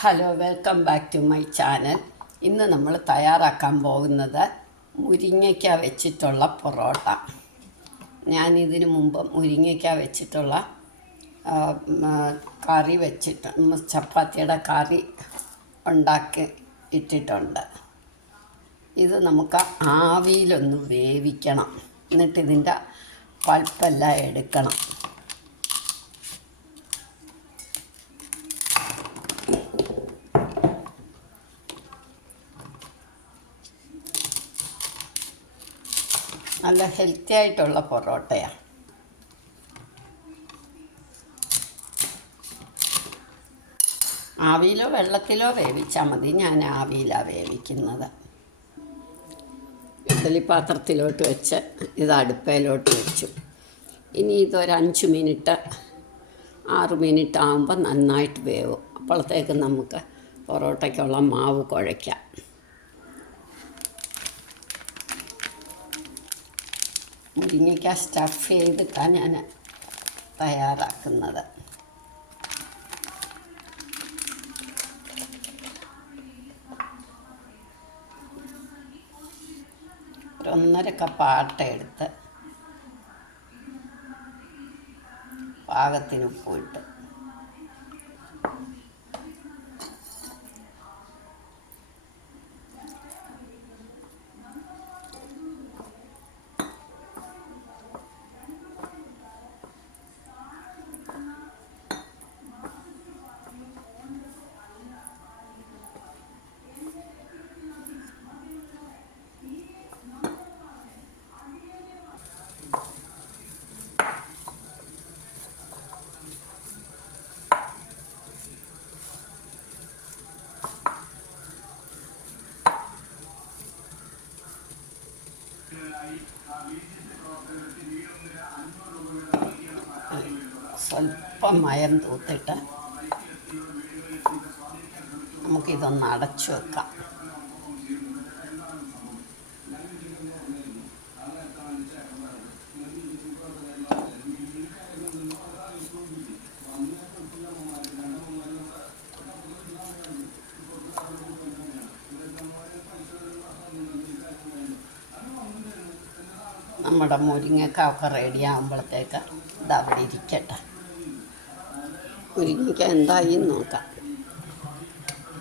Hello, welcome back to my channel. ഇന്ന് നമ്മൾ തയ്യാറാക്കാൻ പോകുന്നത് മുരിങ്ങയ്ക്ക വെച്ചിട്ടുള്ള പൊറോട്ട. ഞാൻ ഇതിനു മുമ്പ് മുരിങ്ങയ്ക്ക വെച്ചിട്ടുള്ള കറി വെച്ചിട്ട് ചപ്പാത്തിയുടെ കറി ഉണ്ടാക്കി ഇട്ടിട്ടുണ്ട്. ഇത് നമുക്ക് ആവിയിലൊന്ന് വേവിക്കണം, എന്നിട്ടിതിൻ്റെ പൾപ്പെല്ലാം എടുക്കണം. നല്ല ഹെൽത്തി ആയിട്ടുള്ള പൊറോട്ടയാണ്. ആവിയിലോ വെള്ളത്തിലോ വേവിച്ചാൽ മതി. ഞാൻ ആവിയിലാണ് വേവിക്കുന്നത്. ഇഡ്ഡലി പാത്രത്തിലോട്ട് വെച്ച് ഇത് അടുപ്പയിലോട്ട് വെച്ചു. ഇനി ഇതൊരു 5 മിനിറ്റ് 6 മിനിറ്റ് ആകുമ്പോൾ നന്നായിട്ട് വേവും. അപ്പോഴത്തേക്ക് നമുക്ക് പൊറോട്ടയ്ക്കുള്ള മാവ് കുഴയ്ക്കാം. മുരിങ്ങയ്ക്ക സ്റ്റഫ് ചെയ്തിട്ടാണ് ഞാൻ തയ്യാറാക്കുന്നത്. ഒരു 1.5 കപ്പ് ആട്ട എടുത്ത് പാകത്തിന് ഉപ്പിട്ട് സ്വല്പം മയം തൂത്തിട്ട് നമുക്കിതൊന്ന് അടച്ചു വെക്കാം. നമ്മുടെ മുരിങ്ങക്ക ഒക്കെ റെഡി ആകുമ്പോഴത്തേക്ക് ഇതവിടെ ഇരിക്കട്ടെ. മുരിങ്ങയ്ക്ക എന്തായി നോക്കാം.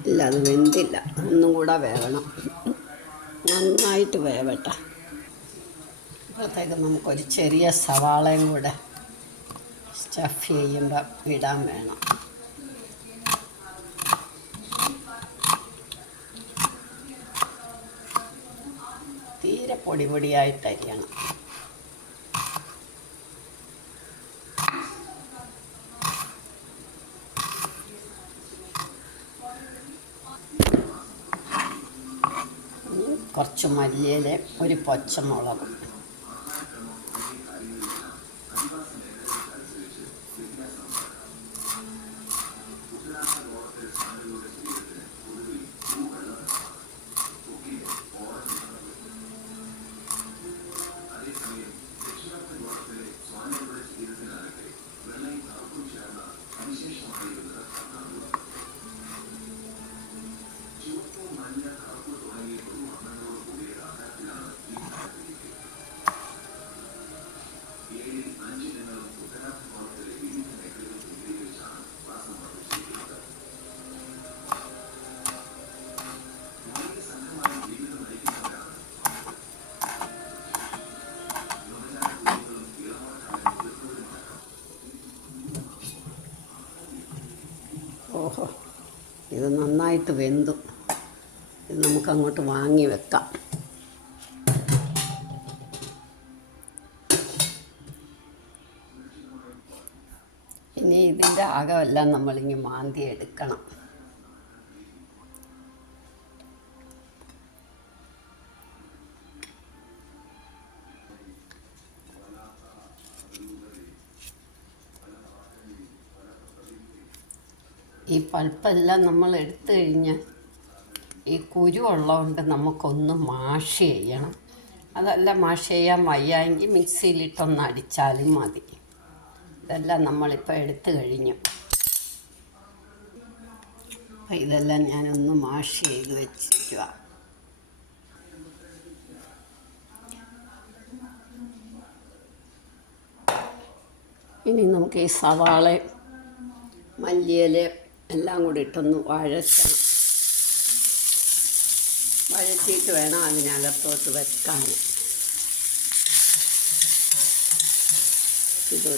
ഇല്ല, അത് വെന്തില്ല, ഒന്നും കൂടെ വേവണം. നന്നായിട്ട് വേവട്ടെ. അപ്പോഴത്തേക്ക് നമുക്കൊരു ചെറിയ സവാളയും കൂടെ സ്റ്റഫ് ചെയ്യുമ്പോൾ ഇടാൻ വേണം. തീരെ പൊടി പൊടിയായിട്ട് അരിയണം. കുറച്ച് മല്ലിയില, ഒരു പച്ചമുളകും. ഓഹോ, ഇത് നന്നായിട്ട് വെന്തു. ഇത് നമുക്കങ്ങോട്ട് വാങ്ങി വെക്കാം. ഇനി ഇതിൻ്റെ അകമെല്ലാം നമ്മളിങ്ങ് മാന്തി എടുക്കണം. ഈ പൾപ്പെല്ലാം നമ്മൾ എടുത്തു കഴിഞ്ഞാൽ ഈ കുരു ഉള്ളതുകൊണ്ട് നമുക്കൊന്ന് മാഷ് ചെയ്യണം. അതല്ല മാഷ് ചെയ്യാൻ വയ്യായെങ്കിൽ മിക്സിയിലിട്ടൊന്ന് അടിച്ചാലും മതി. ഇതെല്ലാം നമ്മളിപ്പോൾ എടുത്തു കഴിഞ്ഞു. അപ്പം ഇതെല്ലാം ഞാനൊന്ന് മാഷ് ചെയ്ത് വെച്ചിരിക്കുക. ഇനി നമുക്ക് ഈ സവാള, മല്ലിയില എല്ലാം കൂടി ഇട്ടൊന്ന് വഴറ്റിയിട്ട് വേണം അതിനകത്തോട്ട് വെക്കാൻ. ഇത്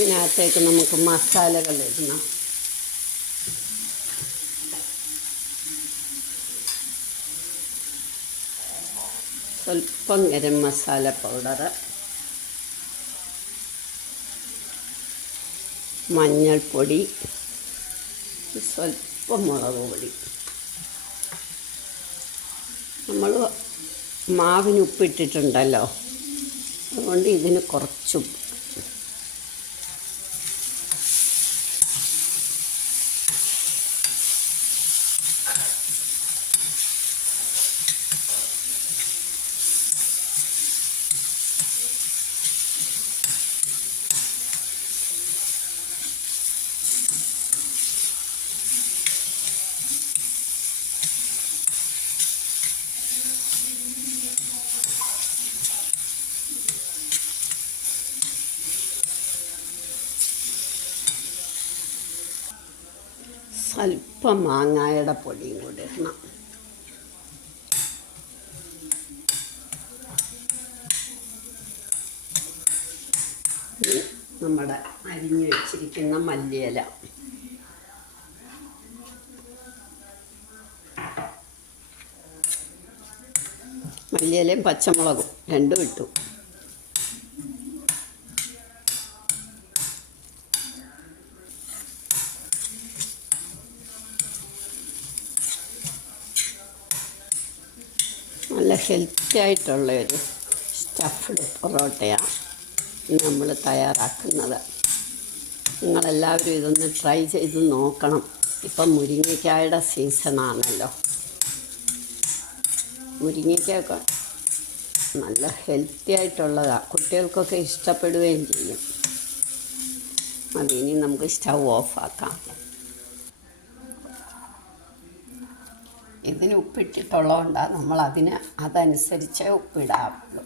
ഇതിനകത്തേക്ക് നമുക്ക് മസാലകൾ ഇടണം. സ്വല്പം ഗരം മസാല പൗഡർ, മഞ്ഞൾപ്പൊടി, സ്വല്പം മുളക് പൊടി. നമ്മൾ മാവിന് ഉപ്പിട്ടിട്ടുണ്ടല്ലോ, അതുകൊണ്ട് ഇതിന് കുറച്ചും. സ്വല്പം മാങ്ങായുടെ പൊടിയും കൂടി ഇടണം. നമ്മുടെ അരിഞ്ഞു വെച്ചിരിക്കുന്ന മല്ലിയില, മല്ലിയിലയും പച്ചമുളകും രണ്ടും ഇട്ടു. നല്ല ഹെൽത്തി ആയിട്ടുള്ളൊരു സ്റ്റഫ്ഡ് പൊറോട്ടയാണ് നമ്മൾ തയ്യാറാക്കുന്നത്. നിങ്ങളെല്ലാവരും ഇതൊന്ന് ട്രൈ ചെയ്ത് നോക്കണം. ഇപ്പം മുരിങ്ങയ്ക്കായുടെ സീസണാണല്ലോ. മുരിങ്ങയ്ക്കൊക്കെ നല്ല ഹെൽത്തി ആയിട്ടുള്ളതാണ്, കുട്ടികൾക്കൊക്കെ ഇഷ്ടപ്പെടുകയും ചെയ്യും. അതിനി നമുക്ക് സ്റ്റൗ ഓഫാക്കാം. ഇതിന് ഉപ്പിട്ടിട്ടുള്ളതുകൊണ്ടാണ് നമ്മൾ അതനുസരിച്ചേ ഉപ്പിടാവുള്ളൂ.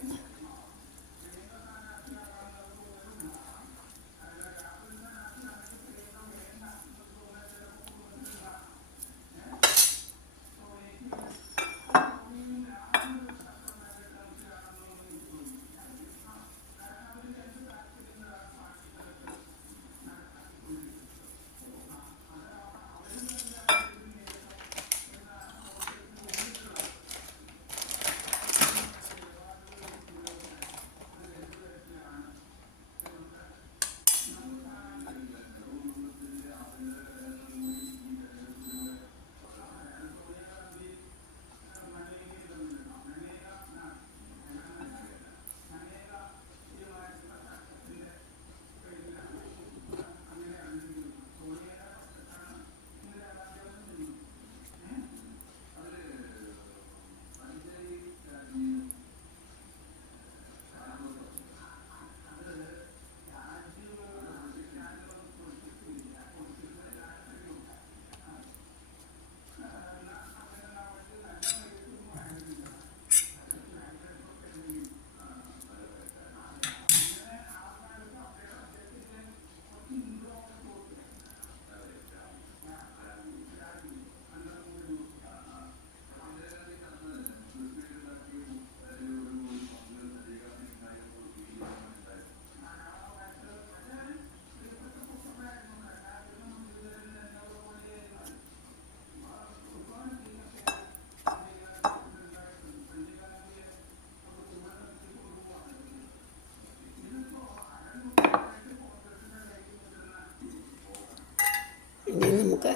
ഇനി നമുക്ക്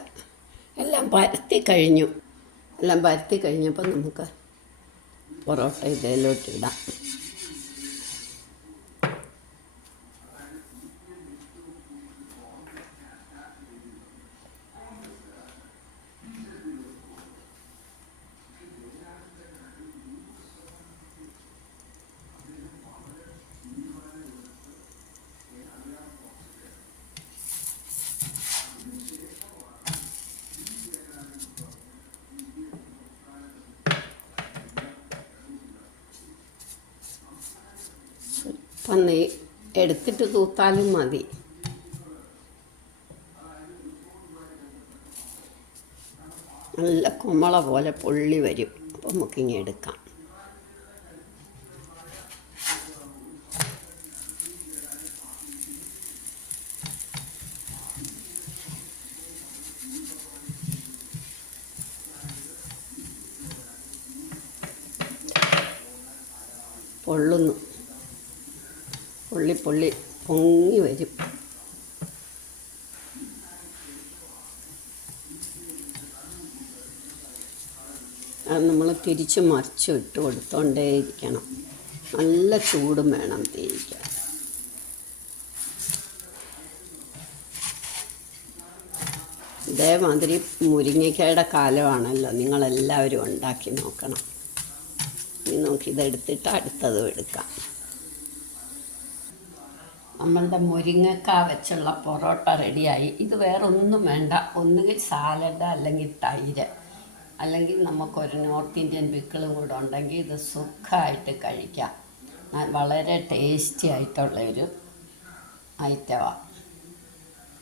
എല്ലാം പരത്തി കഴിഞ്ഞപ്പോൾ നമുക്ക് പൊറോട്ട ഇതിലോട്ടിടാം. അപ്പം നീ എടുത്തിട്ട് തൂത്താലും മതി. നല്ല കുമള പോലെ പൊള്ളി വരും. അപ്പം നമുക്കിങ്ങ് എടുക്കാം. പൊള്ളുന്നു, പൊള്ളി പൊങ്ങി വരും. അത് നമ്മൾ തിരിച്ച് മറിച്ച് ഇട്ട് കൊടുത്തോണ്ടേയിരിക്കണം. നല്ല ചൂടും വേണം തീയിക്കാൻ. ഇതേമാതിരി മുരിങ്ങയ്ക്കയുടെ കാലമാണല്ലോ, നിങ്ങളെല്ലാവരും ഉണ്ടാക്കി നോക്കണം. ഇനി നമുക്കിതെടുത്തിട്ട് അടുത്തതും എടുക്കാം. നമ്മളുടെ മുരിങ്ങക്ക വെച്ചുള്ള പൊറോട്ട റെഡിയായി. ഇത് വേറെ ഒന്നും വേണ്ട. ഒന്നുകിൽ സാലഡ്, അല്ലെങ്കിൽ തൈര്, അല്ലെങ്കിൽ നമുക്കൊരു നോർത്ത് ഇന്ത്യൻ പിക്കിളും കൂടെ ഉണ്ടെങ്കിൽ ഇത് സുഖമായിട്ട് കഴിക്കാം. വളരെ ടേസ്റ്റി ആയിട്ടുള്ളൊരു ഐറ്റമാണ്.